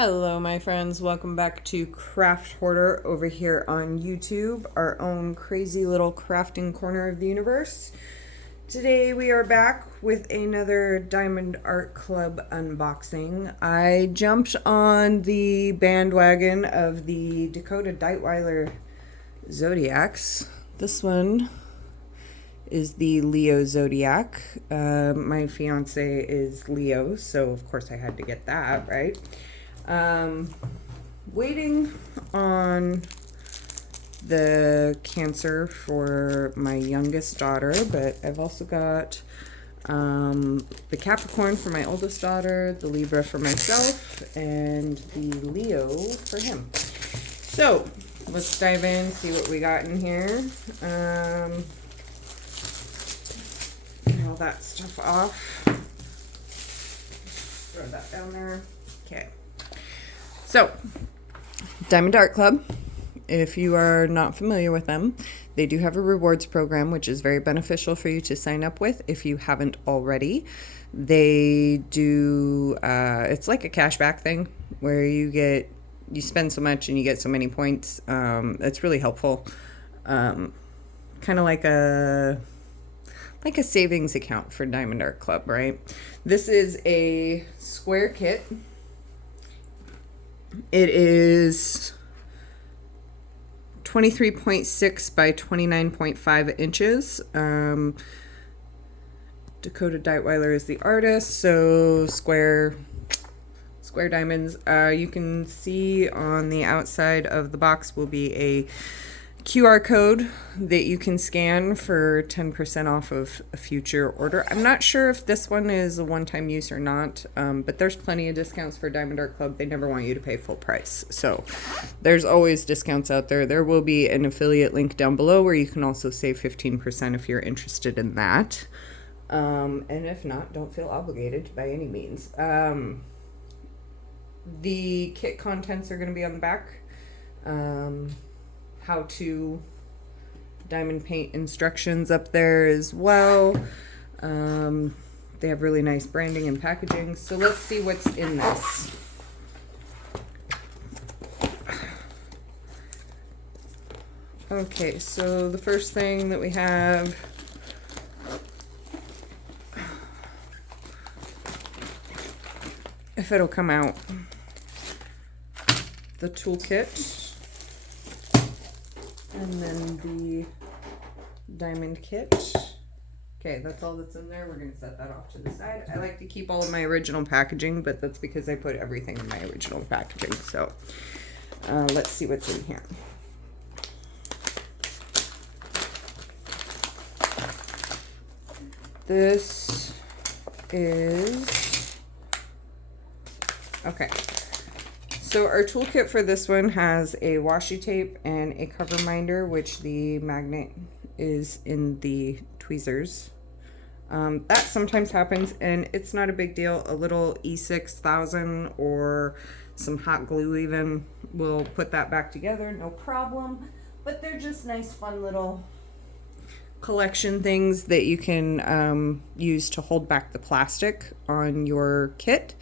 Hello, my friends. Welcome back to Craft Hoarder over here on YouTube, our own crazy little crafting corner of the universe. Today we are back with another Diamond Art Club unboxing. I jumped on the bandwagon of the Dakota Deitweiler Zodiacs. This one is the Leo Zodiac. My fiance is Leo, so of course I had to get that, right? Waiting on the Cancer for my youngest daughter, but I've also got the Capricorn for my oldest daughter, the Libra for myself, and the Leo for him. So let's dive in, see what we got in here. Get all that stuff off. Throw that down there. Okay. So, Diamond Art Club, if you are not familiar with them, they do have a rewards program, which is very beneficial for you to sign up with if you haven't already. They do, it's like a cashback thing where you spend so much and you get so many points. It's really helpful. Kind of like a savings account for Diamond Art Club, right? This is a square kit. It is 23.6 by 29.5 inches. Dakota Deitweiler is the artist, so square diamonds. You can see on the outside of the box will be a QR code that you can scan for 10% off of a future order. I'm not sure if this one is a one-time use or not, but there's plenty of discounts for Diamond Art Club. They never want you to pay full price. So there's always discounts out there. There will be an affiliate link down below where you can also save 15% if you're interested in that. And if not, don't feel obligated by any means. The kit contents are going to be on the back. How to diamond paint instructions up there as well. They have really nice branding and packaging. So let's see what's in this. Okay, so the first thing that we have, if it'll come out, the toolkit. And then the diamond kit. Okay, that's all that's in there. We're going to set that off to the side. I like to keep all of my original packaging, but that's because I put everything in my original packaging. So let's see what's in here. This is... Okay. So our toolkit for this one has a washi tape and a cover minder, which the magnet is in the tweezers. That sometimes happens, and it's not a big deal. A little E6000 or some hot glue even will put that back together, no problem. But they're just nice, fun little collection things that you can use to hold back the plastic on your kit.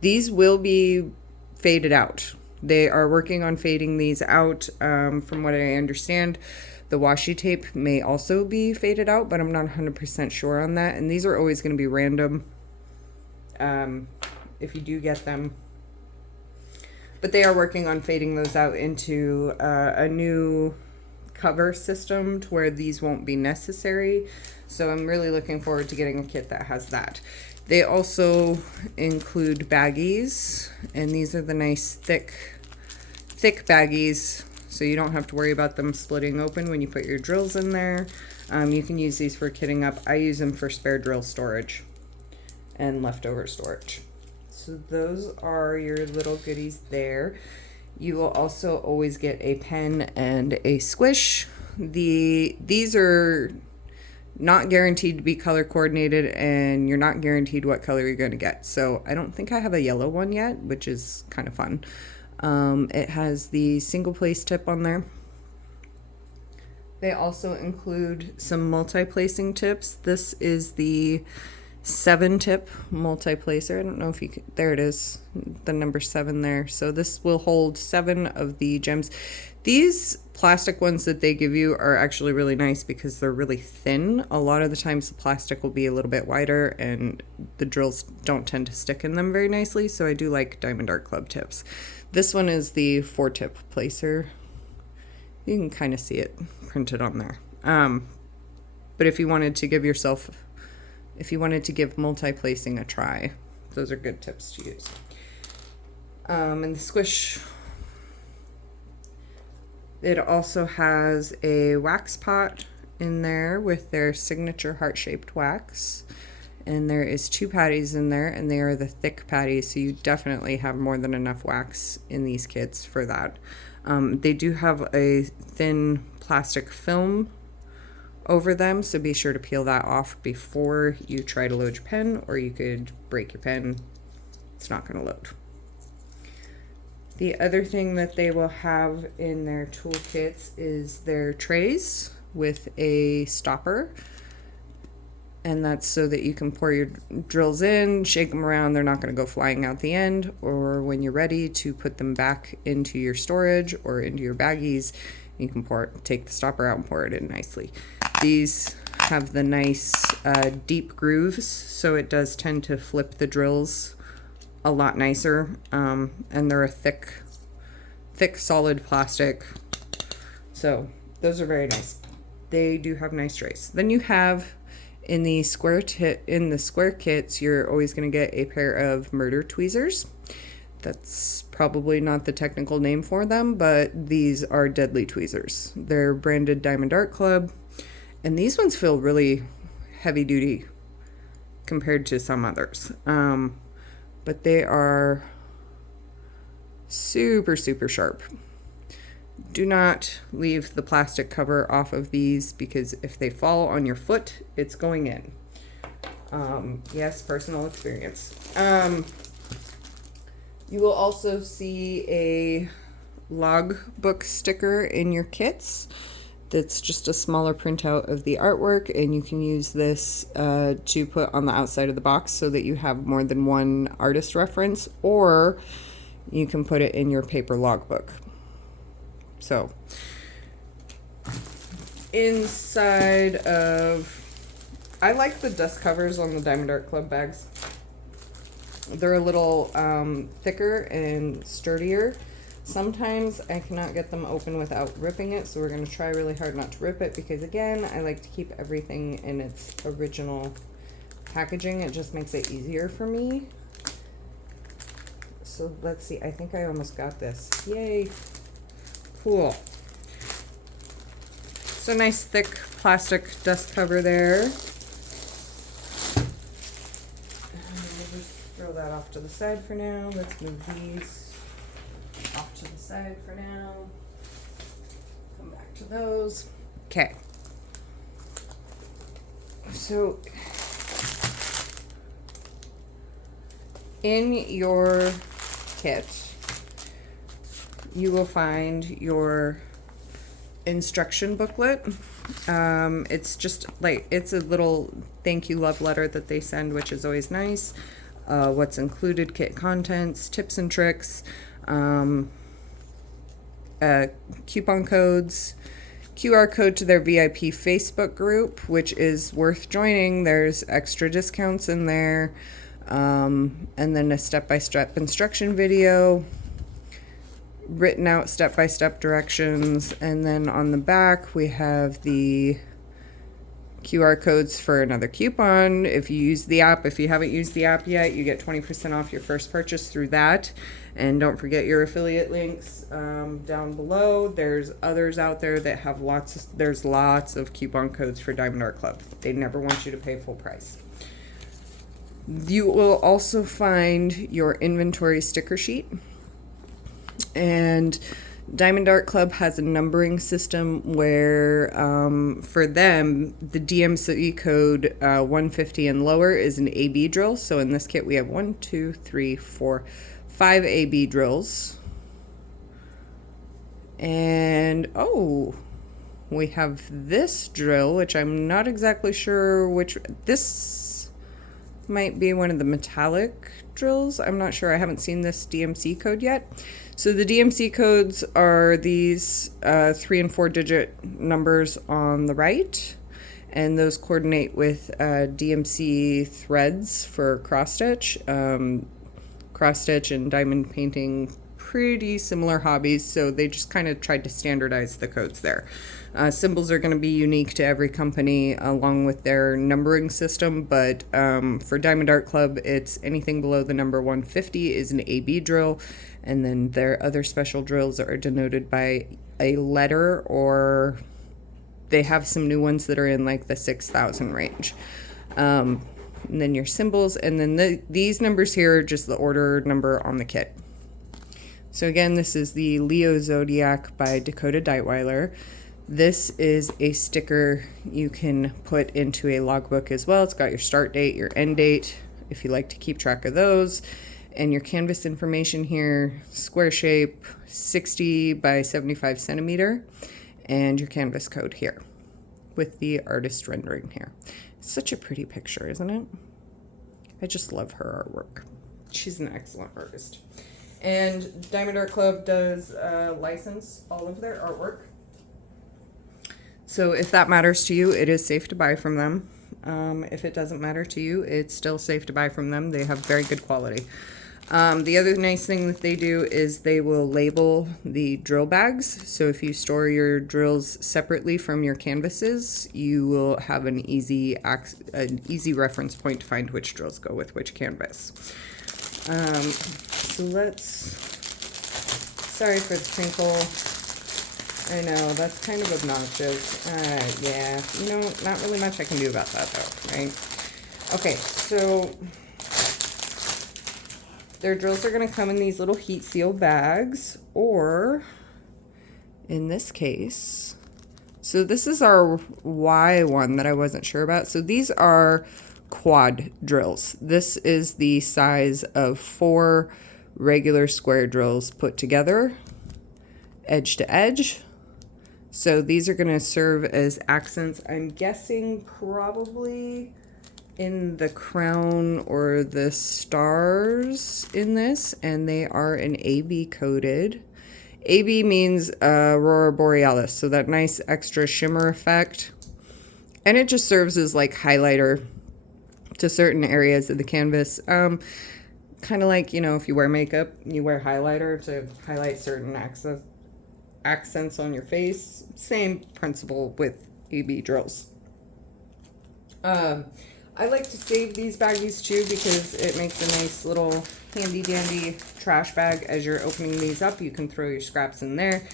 These will be faded out. They are working on fading these out. From what I understand, the washi tape may also be faded out, but I'm not 100% sure on that. And these are always going to be random if you do get them. But they are working on fading those out into a new cover system to where these won't be necessary. So I'm really looking forward to getting a kit that has that. They also include baggies, and these are the nice thick baggies, so you don't have to worry about them splitting open when you put your drills in there. You can use these for kitting up. I use them for spare drill storage and leftover storage. So those are your little goodies there. You will also always get a pen and a squish. These are not guaranteed to be color coordinated, and you're not guaranteed what color you're going to get. So I don't think I have a yellow one yet, which is kind of fun. It has the single place tip on there. They also include some multi-placing tips. This is the 7-tip multi-placer. I don't know if you can, there it is, the number 7 there. So this will hold 7 of the gems. These plastic ones that they give you are actually really nice because they're really thin. A lot of the times the plastic will be a little bit wider and the drills don't tend to stick in them very nicely. So I do like Diamond Art Club tips. This one is the 4-tip placer. You can kind of see it printed on there. But if you wanted to give multi-placing a try, those are good tips to use. And the squish, it also has a wax pot in there with their signature heart-shaped wax. And there is 2 patties in there, and they are the thick patties, so you definitely have more than enough wax in these kits for that. They do have a thin plastic film over them, so be sure to peel that off before you try to load your pen, or you could break your pen. It's not going to load. The other thing that they will have in their toolkits is their trays with a stopper, and that's so that you can pour your drills in, shake them around, they're not going to go flying out the end, or when you're ready to put them back into your storage or into your baggies, you can take the stopper out and pour it in nicely. These have the nice deep grooves, so it does tend to flip the drills a lot nicer, and they're a thick solid plastic, so those are very nice. They do have nice trays. Then you have in the square kits, you're always going to get a pair of murder tweezers. That's probably not the technical name for them, but these are deadly tweezers. They're branded Diamond Art Club, and these ones feel really heavy duty compared to some others. But they are super, super sharp. Do not leave the plastic cover off of these, because if they fall on your foot, it's going in. Yes, personal experience. You will also see a logbook sticker in your kits. That's just a smaller printout of the artwork, and you can use this to put on the outside of the box so that you have more than one artist reference, or you can put it in your paper logbook. So inside of, I like the dust covers on the Diamond Art Club bags. They're a little thicker and sturdier. Sometimes I cannot get them open without ripping it, so we're going to try really hard not to rip it, because again, I like to keep everything in its original packaging. It just makes it easier for me. So let's see, I think I almost got this. Yay! Cool. So nice thick plastic dust cover there. Throw that off to the side for now. Let's move these off to the side for now. Come back to those. Okay. So in your kit, you will find your instruction booklet. It's just like, it's a little thank you love letter that they send, which is always nice. What's included, kit contents, tips and tricks, coupon codes, QR code to their VIP Facebook group, which is worth joining. There's extra discounts in there, and then a step-by-step instruction video, written out step-by-step directions, and then on the back we have the QR codes for another coupon. If you use the app, if you haven't used the app yet, you get 20% off your first purchase through that. And don't forget your affiliate links down below. There's others out there that have there's lots of coupon codes for Diamond Art Club. They never want you to pay full price. You will also find your inventory sticker sheet. And Diamond Art Club has a numbering system where for them, the DMC code 150 and lower is an AB drill. So in this kit, we have 1, 2, 3, 4, 5 AB drills. And we have this drill, which I'm not exactly sure which, this might be one of the metallic drills. I'm not sure. I haven't seen this DMC code yet. So the DMC codes are these 3 and 4 digit numbers on the right, and those coordinate with DMC threads for cross stitch. Cross stitch and diamond painting, pretty similar hobbies, so they just kind of tried to standardize the codes there. Symbols are going to be unique to every company along with their numbering system, but for Diamond Art Club, it's anything below the number 150 is an AB drill, and then their other special drills are denoted by a letter, or they have some new ones that are in like the 6,000 range. And then your symbols, and then these numbers here are just the order number on the kit. So again, this is the Leo Zodiac by Dakota Deitweiler. This is a sticker you can put into a logbook as well. It's got your start date, your end date, if you like to keep track of those, and your canvas information here, square shape, 60 by 75 centimeter, and your canvas code here with the artist rendering here. Such a pretty picture, isn't it? I just love her artwork. She's an excellent artist. And Diamond Art Club does license all of their artwork. So if that matters to you, it is safe to buy from them. If it doesn't matter to you, it's still safe to buy from them. They have very good quality. The other nice thing that they do is they will label the drill bags. So if you store your drills separately from your canvases, you will have an easy reference point to find which drills go with which canvas. So sorry for the crinkle. I know, that's kind of obnoxious. Yeah, you know, not really much I can do about that though, right? Okay, so their drills are going to come in these little heat seal bags, or in this case, so this is our Y one that I wasn't sure about. So these are quad drills. This is the size of 4 regular square drills put together, edge to edge. So these are going to serve as accents, I'm guessing probably in the crown or the stars in this, and they are an AB coded. AB means Aurora Borealis, so that nice extra shimmer effect. And it just serves as like highlighter to certain areas of the canvas. Kind of like, you know, if you wear makeup, you wear highlighter to highlight certain accents on your face. Same principle with AB drills. I like to save these baggies too because it makes a nice little handy dandy trash bag. As you're opening these up, you can throw your scraps in there.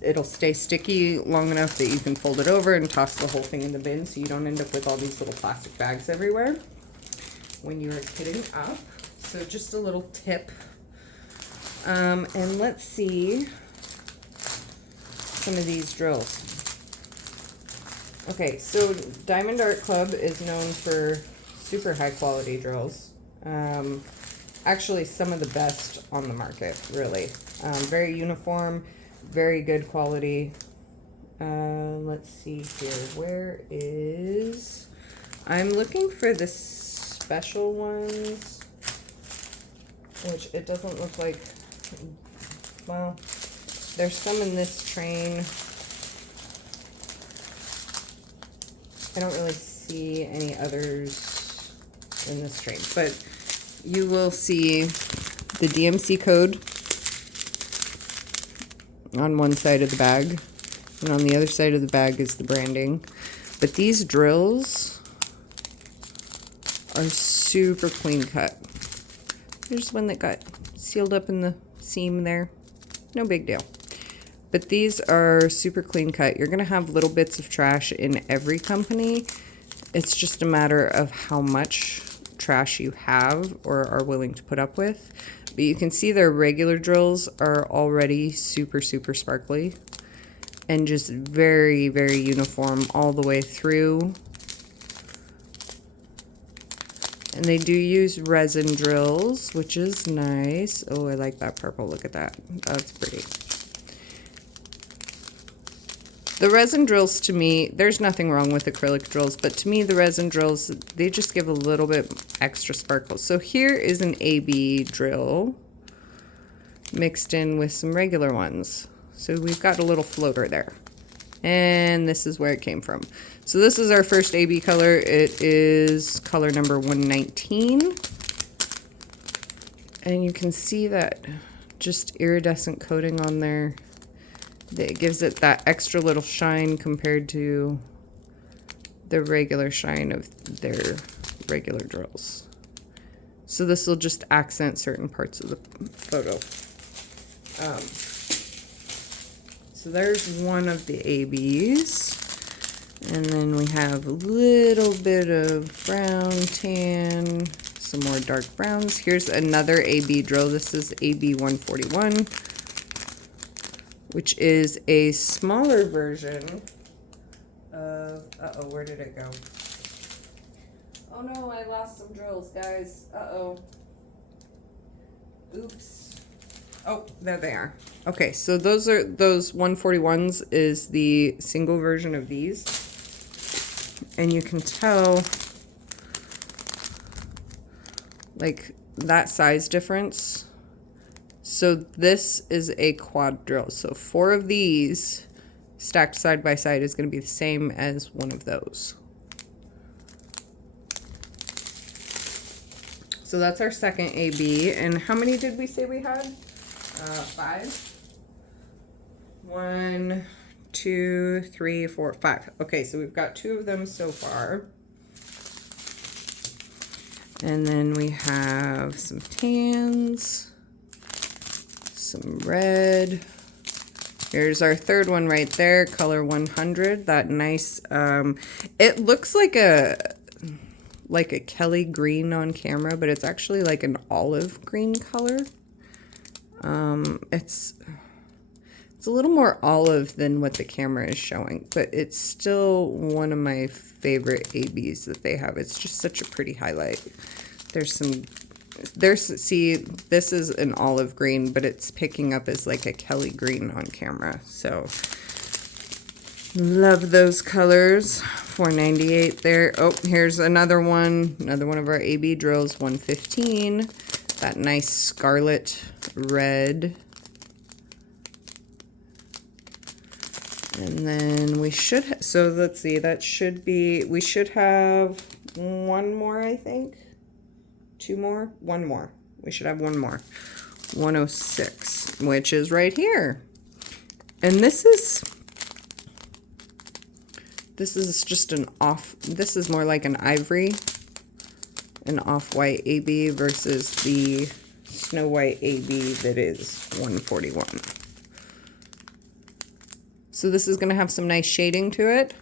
It'll stay sticky long enough that you can fold it over and toss the whole thing in the bin so you don't end up with all these little plastic bags everywhere when you are kitting up. So just a little tip. And let's see some of these drills. Okay, so Diamond Art Club is known for super high quality drills. Actually, some of the best on the market, really. Very uniform, very good quality. Let's see here. Where is... I'm looking for the special ones, which it doesn't look like... Well, there's some in this train. I don't really see any others in this train, but you will see the DMC code on one side of the bag, and on the other side of the bag is the branding. But these drills are super clean cut. There's one that got sealed up in the seam there. No big deal. But these are super clean cut. You're gonna have little bits of trash in every company. It's just a matter of how much trash you have or are willing to put up with. But you can see their regular drills are already super, super sparkly and just very, very uniform all the way through. And they do use resin drills, which is nice. Oh, I like that purple. Look at that. That's pretty. The resin drills, to me, there's nothing wrong with acrylic drills, but to me the resin drills, they just give a little bit extra sparkle. So here is an AB drill mixed in with some regular ones. So we've got a little floater there. And this is where it came from. So this is our first AB color. It is color number 119. And you can see that just iridescent coating on there. It gives it that extra little shine compared to the regular shine of their regular drills. So this will just accent certain parts of the photo. So there's one of the ABs. And then we have a little bit of brown, tan, some more dark browns. Here's another AB drill. This is AB 141. Which is a smaller version of, uh-oh, where did it go? Oh no, I lost some drills, guys. Uh-oh. Oops. Oh, there they are. Okay, so those 141s is the single version of these. And you can tell, like, that size difference. So this is a quad drill. So 4 of these stacked side by side is going to be the same as one of those. So that's our second AB. And how many did we say we had? 5. 1, 2, 3, 4, 5. Okay, so we've got 2 of them so far. And then we have some tans. Some red. Here's our third one right there, color 100. That nice, it looks like a Kelly green on camera, but it's actually like an olive green color. It's a little more olive than what the camera is showing, but it's still one of my favorite ABs that they have. It's just such a pretty highlight. See, this is an olive green, but it's picking up as like a Kelly green on camera. So love those colors. $4.98 there. Oh, here's another one of our AB drills, 115. That nice scarlet red. And then we should, so let's see, we should have one more, I think. 2 more? 1 more. We should have 1 more. 106, which is right here. And this is just this is more like an ivory, an off-white AB versus the snow white AB that is 141. So this is going to have some nice shading to it.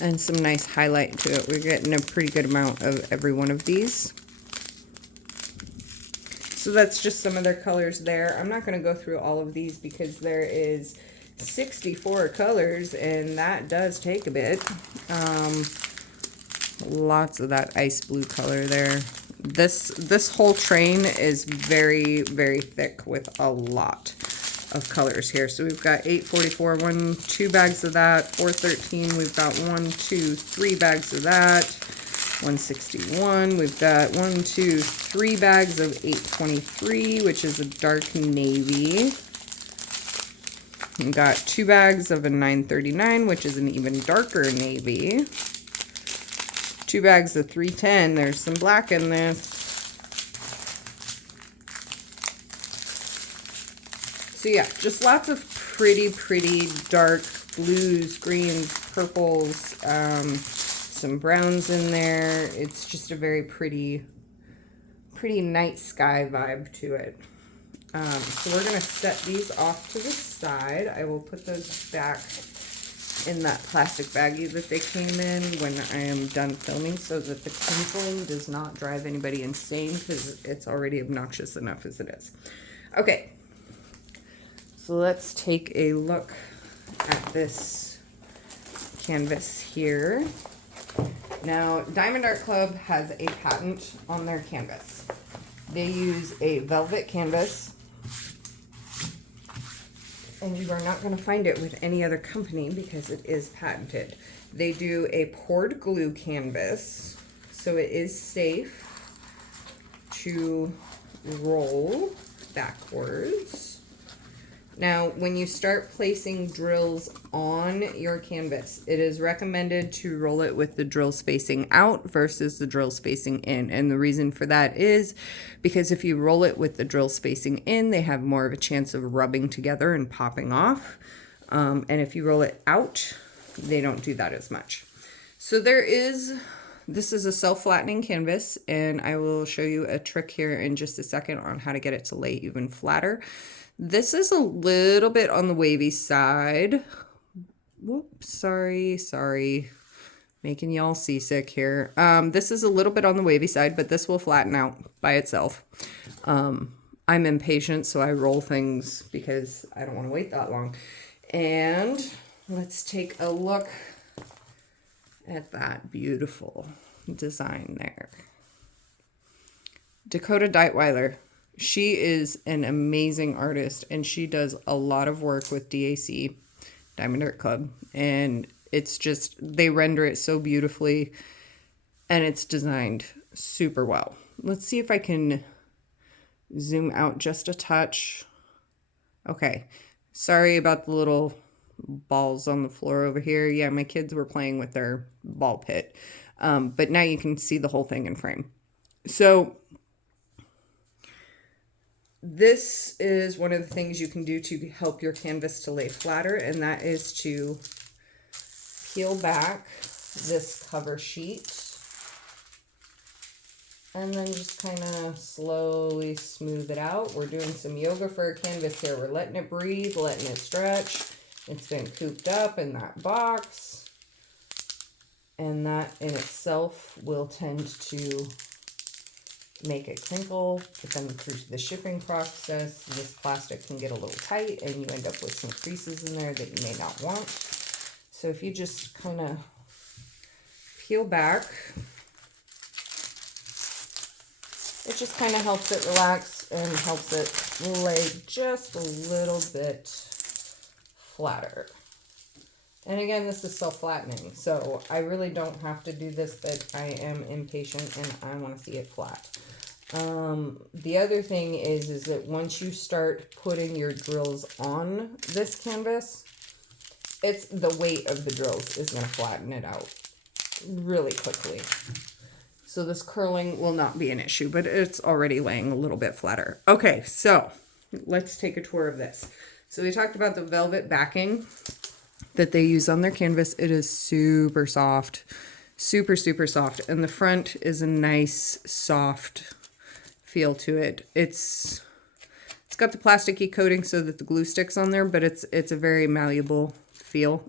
And some nice highlight to it. We're getting a pretty good amount of every one of these. So that's just some of their colors there. I'm not going to go through all of these because there is 64 colors and that does take a bit. Lots of that ice blue color there. This whole train is very, very thick with a lot of colors here. So we've got 844, 2 bags of that. 413, we've got 3 bags of that. 161, we've got 3 bags of 823, which is a dark navy. We've got 2 bags of a 939, which is an even darker navy. 2 bags of 310, there's some black in this. So yeah, just lots of pretty dark blues, greens, purples, some browns in there. It's just a very pretty night sky vibe to it. So we're going to set these off to the side. I will put those back in that plastic baggie that they came in when I am done filming so that the crinkling does not drive anybody insane because it's already obnoxious enough as it is. Okay. So let's take a look at this canvas here. Now, Diamond Art Club has a patent on their canvas. They use a velvet canvas and you are not going to find it with any other company because it is patented. They do a poured glue canvas, so it is safe to roll backwards. Now, when you start placing drills on your canvas, it is recommended to roll it with the drills facing out versus the drills facing in. And the reason for that is because if you roll it with the drills facing in, they have more of a chance of rubbing together and popping off. And if you roll it out, they don't do that as much. So this is a self-flattening canvas, and I will show you a trick here in just a second on how to get it to lay even flatter. This is a little bit on the wavy side. Whoops, sorry. Making y'all seasick here. This is a little bit on the wavy side, but this will flatten out by itself. I'm impatient, so I roll things because I don't want to wait that long. And let's take a look at that beautiful design there. Dakota Deitweiler. She is an amazing artist, and she does a lot of work with DAC, Diamond Art Club, and it's just, they render it so beautifully, and it's designed super well. Let's see if I can zoom out just a touch. Okay, sorry about the little balls on the floor over here. Yeah, my kids were playing with their ball pit, but now you can see the whole thing in frame. So this is one of the things you can do to help your canvas to lay flatter, and that is to peel back this cover sheet and then just kind of slowly smooth it out. We're doing some yoga for a canvas here. We're letting it breathe, letting it stretch. It's been cooped up in that box, and that in itself will tend to make it crinkle, but then through the shipping process, this plastic can get a little tight and you end up with some creases in there that you may not want. So if you just kind of peel back, it just kind of helps it relax and helps it lay just a little bit flatter. And again, this is self-flattening, so I really don't have to do this, but I am impatient and I want to see it flat. The other thing is that once you start putting your drills on this canvas, it's the weight of the drills is going to flatten it out really quickly. So this curling will not be an issue, but it's already laying a little bit flatter. Okay, so let's take a tour of this. So we talked about the velvet backing that they use on their canvas. It is super soft, super soft, and the front is a nice soft feel to it. It's got the plasticky coating so that the glue sticks on there, but it's a very malleable feel.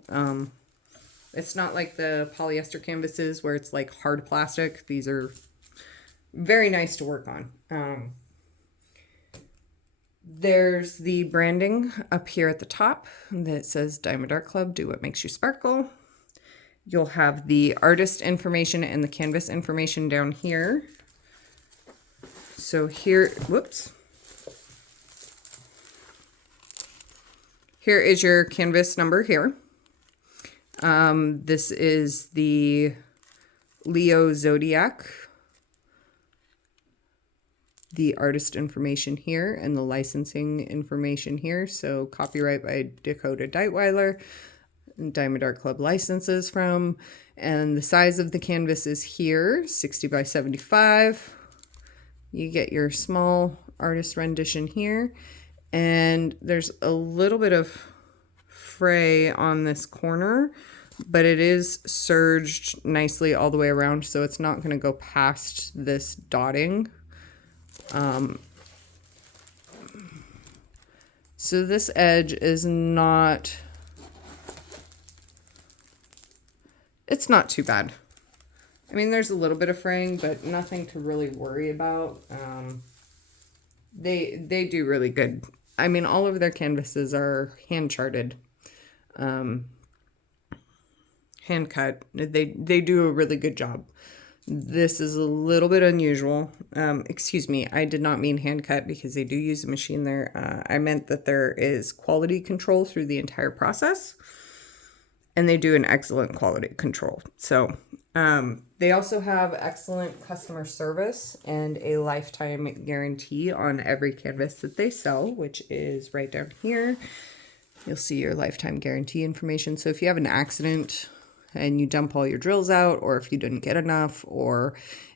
It's not like the polyester canvases where it's like hard plastic. These are very nice to work on. There's the branding up here at the top that says Diamond Art Club, do what makes you sparkle. You'll have the artist information and the canvas information down here. So here, whoops. Here is your canvas number here. This is the Leo Zodiac. The artist information here and the licensing information here. So copyright by Dakota Deitweiler, Diamond Art Club licenses from, and the size of the canvas is here, 60 by 75. You get your small artist rendition here, and there's a little bit of fray on this corner, but it is serged nicely all the way around, so it's not going to go past this dotting. So this edge is not, it's not too bad. I mean, there's a little bit of fraying, but nothing to really worry about. They do really good. I mean, all of their canvases are hand charted, hand cut. They do a really good job. This is a little bit unusual. Excuse me, I did not mean hand cut because they do use a machine there. I meant that there is quality control through the entire process, and they do an excellent quality control. So they also have excellent customer service and a lifetime guarantee on every canvas that they sell, which is right down here. You'll see your lifetime guarantee information. So if you have an accident and you dump all your drills out, or if you didn't get enough, or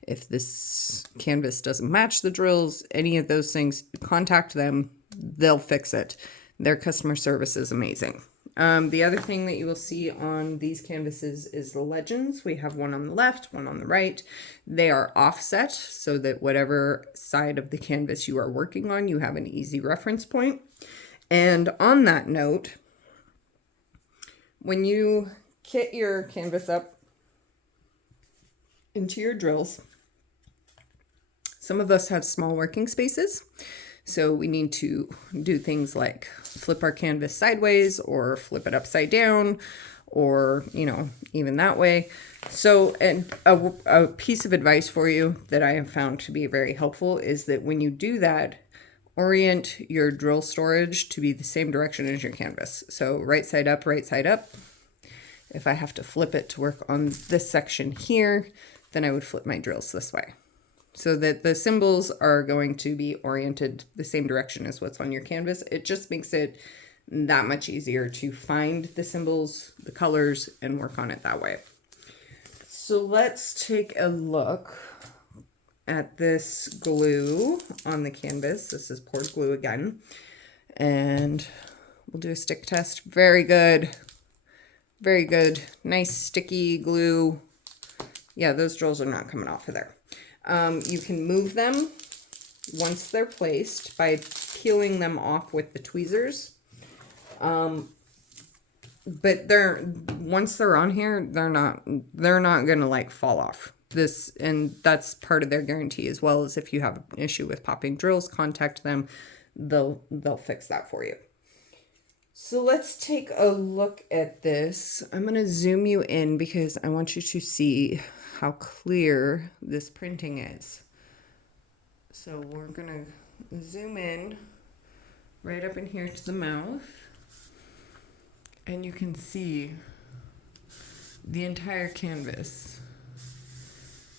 if this canvas doesn't match the drills, any of those things, contact them. They'll fix it. Their customer service is amazing. The other thing that you will see on these canvases is the legends. We have one on the left, one on the right. They are offset so that whatever side of the canvas you are working on, you have an easy reference point. And on that note, when you kit your canvas up into your drills, some of us have small working spaces. So we need to do things like flip our canvas sideways or flip it upside down, or, you know, even that way. So, and a piece of advice for you that I have found to be very helpful is that when you do that, orient your drill storage to be the same direction as your canvas. So right side up, right side up. If I have to flip it to work on this section here, then I would flip my drills this way, so that the symbols are going to be oriented the same direction as what's on your canvas. It just makes it that much easier to find the symbols, the colors, and work on it that way. So let's take a look at this glue on the canvas. This is poured glue again, and we'll do a stick test. Very good. Very good. Nice sticky glue. Yeah, those drills are not coming off of there. You can move them once they're placed by peeling them off with the tweezers. But once they're on here, they're not gonna like fall off. And that's part of their guarantee, as well as if you have an issue with popping drills, contact them. They'll fix that for you. So let's take a look at this. I'm going to zoom you in because I want you to see how clear this printing is. So we're going to zoom in right up in here to the mouth, and you can see the entire canvas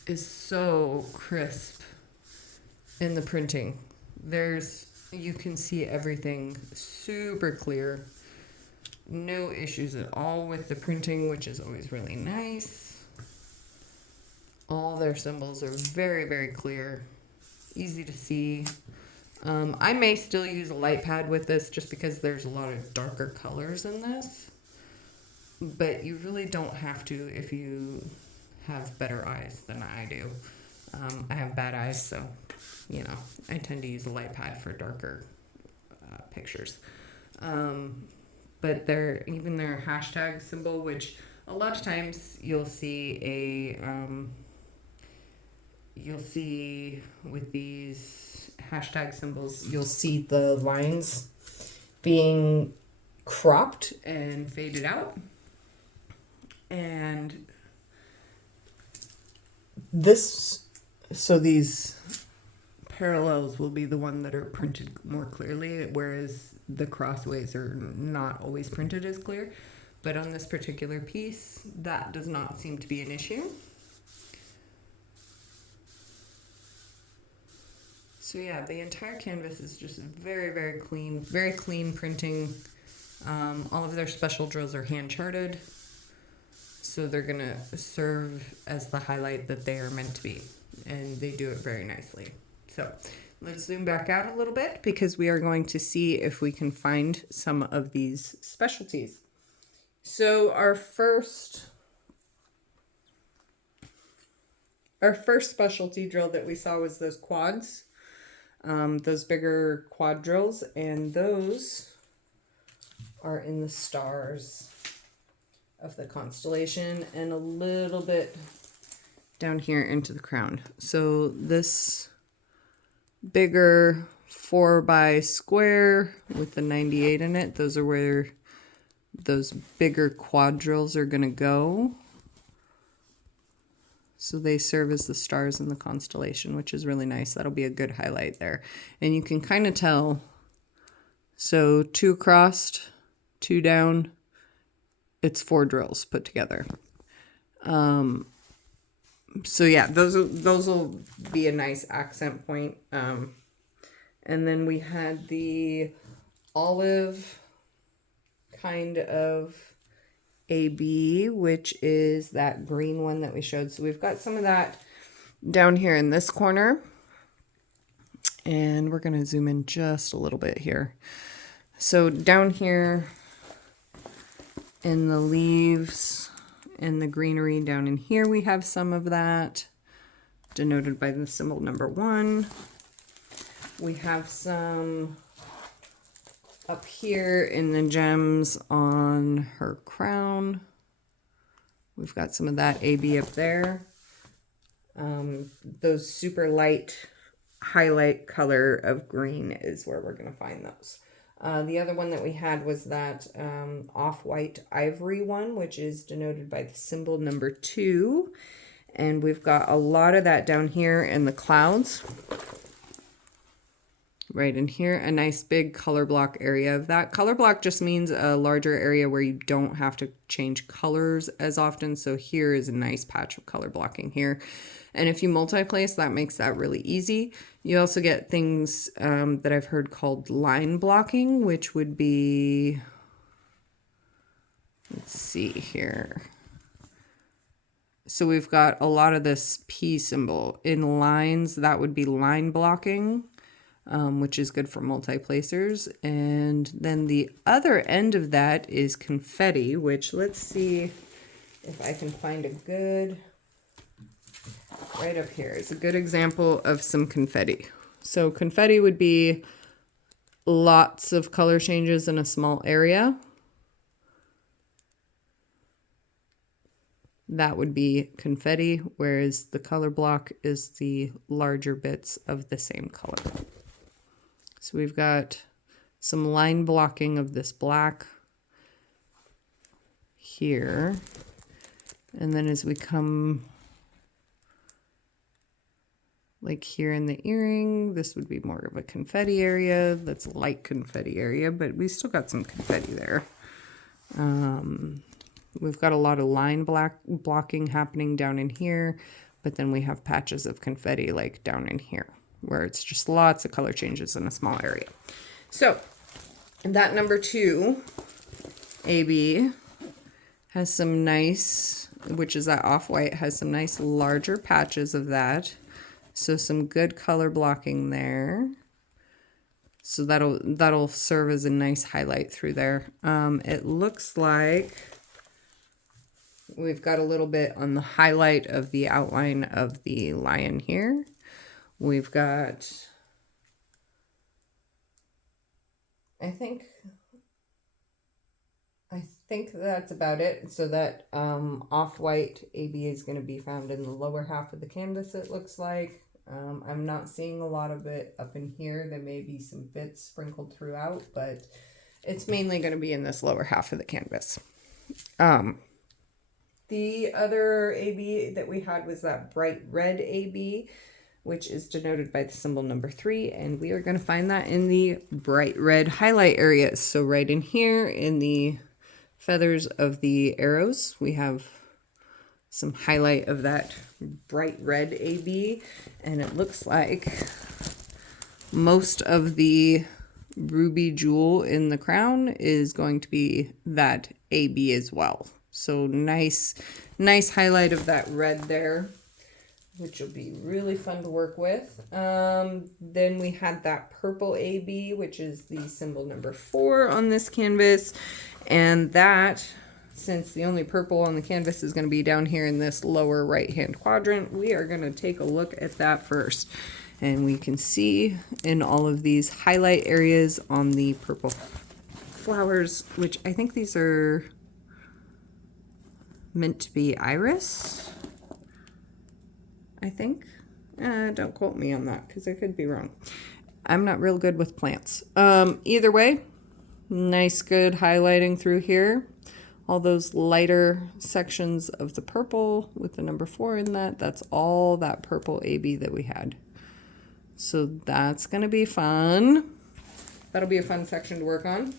is so crisp in the printing. You can see everything super clear. No issues at all with the printing, which is always really nice. All their symbols are very, very clear, easy to see. I may still use a light pad with this just because there's a lot of darker colors in this, but you really don't have to if you have better eyes than I do. I have bad eyes, so you know, I tend to use a light pad for darker pictures. But their hashtag symbol, which a lot of times you'll see with these hashtag symbols, you'll see the lines being cropped and faded out. And these parallels will be the one that are printed more clearly, whereas the crossways are not always printed as clear. But on this particular piece, that does not seem to be an issue. So yeah, the entire canvas is just very, very clean printing. All of their special drills are hand charted, so they're gonna serve as the highlight that they are meant to be, and they do it very nicely. So let's zoom back out a little bit because we are going to see if we can find some of these specialties. So our first specialty drill that we saw was those quads, those bigger quad drills, and those are in the stars of the constellation and a little bit down here into the crown. So this bigger 4x square with the 98 in it, those are where those bigger quad drills are going to go. So they serve as the stars in the constellation, which is really nice. That'll be a good highlight there. And you can kind of tell, so 2 across, 2 down, it's 4 drills put together. So yeah, those will be a nice accent point. And then we had the olive kind of AB, which is that green one that we showed. So we've got some of that down here in this corner. And we're going to zoom in just a little bit here. So down here in the leaves and the greenery down in here, we have some of that denoted by the symbol number 1. We have some up here in the gems on her crown. We've got some of that AB up there. Those super light highlight color of green is where we're going to find those. The other one that we had was that off-white ivory one, which is denoted by the symbol number 2. And we've got a lot of that down here in the clouds. Right in here, a nice big color block area of that. Color block just means a larger area where you don't have to change colors as often. So here is a nice patch of color blocking here. And if you multi-place, that makes that really easy. You also get things that I've heard called line blocking, which would be, let's see here. So we've got a lot of this P symbol in lines. That would be line blocking. Which is good for multi-placers. And then the other end of that is confetti, which let's see if I can find a good, right up here is a good example of some confetti. So confetti would be lots of color changes in a small area. That would be confetti, whereas the color block is the larger bits of the same color. So we've got some line blocking of this black here. And then as we come like here in the earring, this would be more of a confetti area. That's a light confetti area, but we still got some confetti there. We've got a lot of line blocking happening down in here, but then we have patches of confetti like down in here, where it's just lots of color changes in a small area. So that number 2, AB, has some nice, which is that off-white, has some nice larger patches of that. So some good color blocking there. So that'll serve as a nice highlight through there. It looks like we've got a little bit on the highlight of the outline of the lion here. We've got, I think that's about it. So that off-white AB is going to be found in the lower half of the canvas, it looks like. I'm not seeing a lot of it up in here. There may be some bits sprinkled throughout, but it's mainly going to be in this lower half of the canvas. The other AB that we had was that bright red AB, which is denoted by the symbol number 3, and we are going to find that in the bright red highlight areas. So right in here in the feathers of the arrows, we have some highlight of that bright red AB, and it looks like most of the ruby jewel in the crown is going to be that AB as well. So nice highlight of that red there, which will be really fun to work with. Then we had that purple AB, which is the symbol number 4 on this canvas. And that, since the only purple on the canvas is going to be down here in this lower right-hand quadrant, we are going to take a look at that first. And we can see in all of these highlight areas on the purple flowers, which I think these are meant to be iris, I think. Don't quote me on that because I could be wrong. I'm not real good with plants. Either way, nice good highlighting through here. all those lighter sections of the purple with the number 4 in that. That's all that purple AB that we had. So that's going to be fun. That'll be a fun section to work on.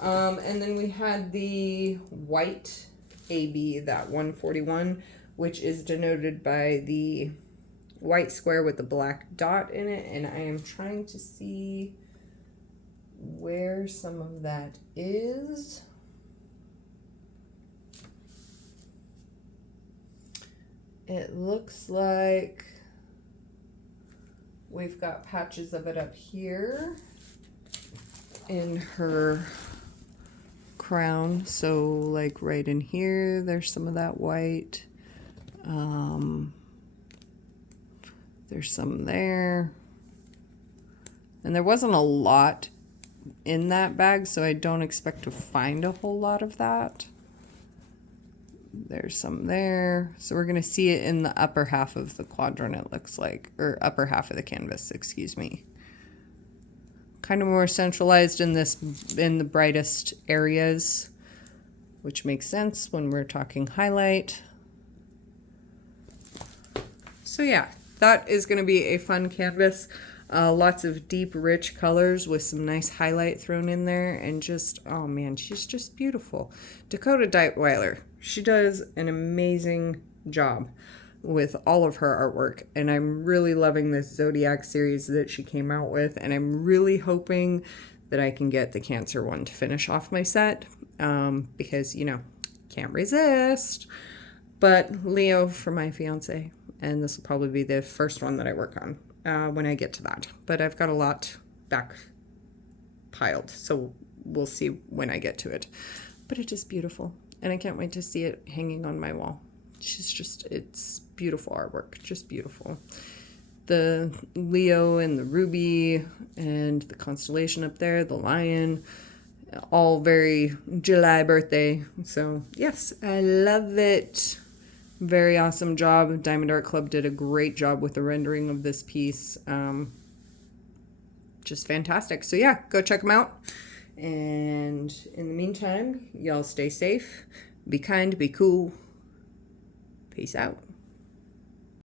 And then we had the white AB, that 141, which is denoted by the white square with the black dot in it. And I am trying to see where some of that is. It looks like we've got patches of it up here in her crown. So like right in here, there's some of that white. There's some there. And there wasn't a lot in that bag, so I don't expect to find a whole lot of that. There's some there. So we're going to see it in the upper half of the quadrant, it looks like, or upper half of the canvas, excuse me. Kind of more centralized in the brightest areas, which makes sense when we're talking highlight. So yeah, that is going to be a fun canvas. Lots of deep, rich colors with some nice highlight thrown in there, and just, oh man, she's just beautiful. Dakota Deitweiler, she does an amazing job with all of her artwork, and I'm really loving this Zodiac series that she came out with, and I'm really hoping that I can get the Cancer one to finish off my set, because, you know, can't resist. But Leo for my fiance, and this will probably be the first one that I work on when I get to that. But I've got a lot back piled, so we'll see when I get to it. But it is beautiful, and I can't wait to see it hanging on my wall. She's just, it's beautiful artwork, just beautiful. The Leo and the ruby and the constellation up there, the lion, all very July birthday. So yes, I love it. Very awesome job. Diamond Art Club did a great job with the rendering of this piece. Just fantastic. So yeah, go check them out. And in the meantime, y'all stay safe, be kind, be cool. Peace out.